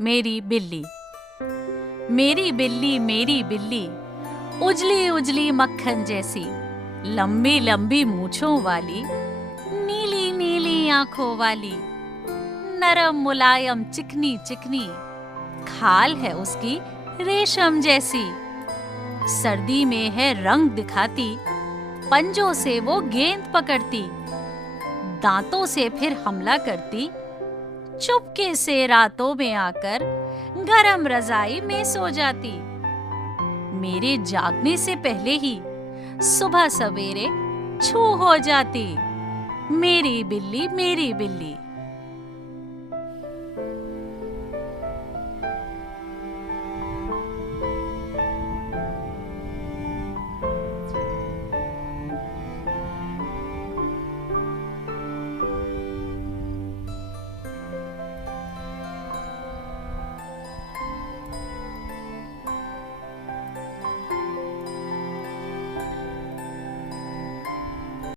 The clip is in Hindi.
मेरी बिल्ली। मेरी बिल्ली मेरी बिल्ली, उजली उजली मक्खन जैसी, लंबी लंबी मूंछों वाली, नीली नीली आंखों वाली, नरम मुलायम चिकनी चिकनी, खाल है उसकी रेशम जैसी। सर्दी में है रंग दिखाती, पंजों से वो गेंद पकड़ती, दांतों से फिर हमला करती, चुपके से रातों में आकर गरम रजाई में सो जाती। मेरे जागने से पहले ही सुबह सवेरे छू हो जाती। मेरी बिल्ली मेरी बिल्ली।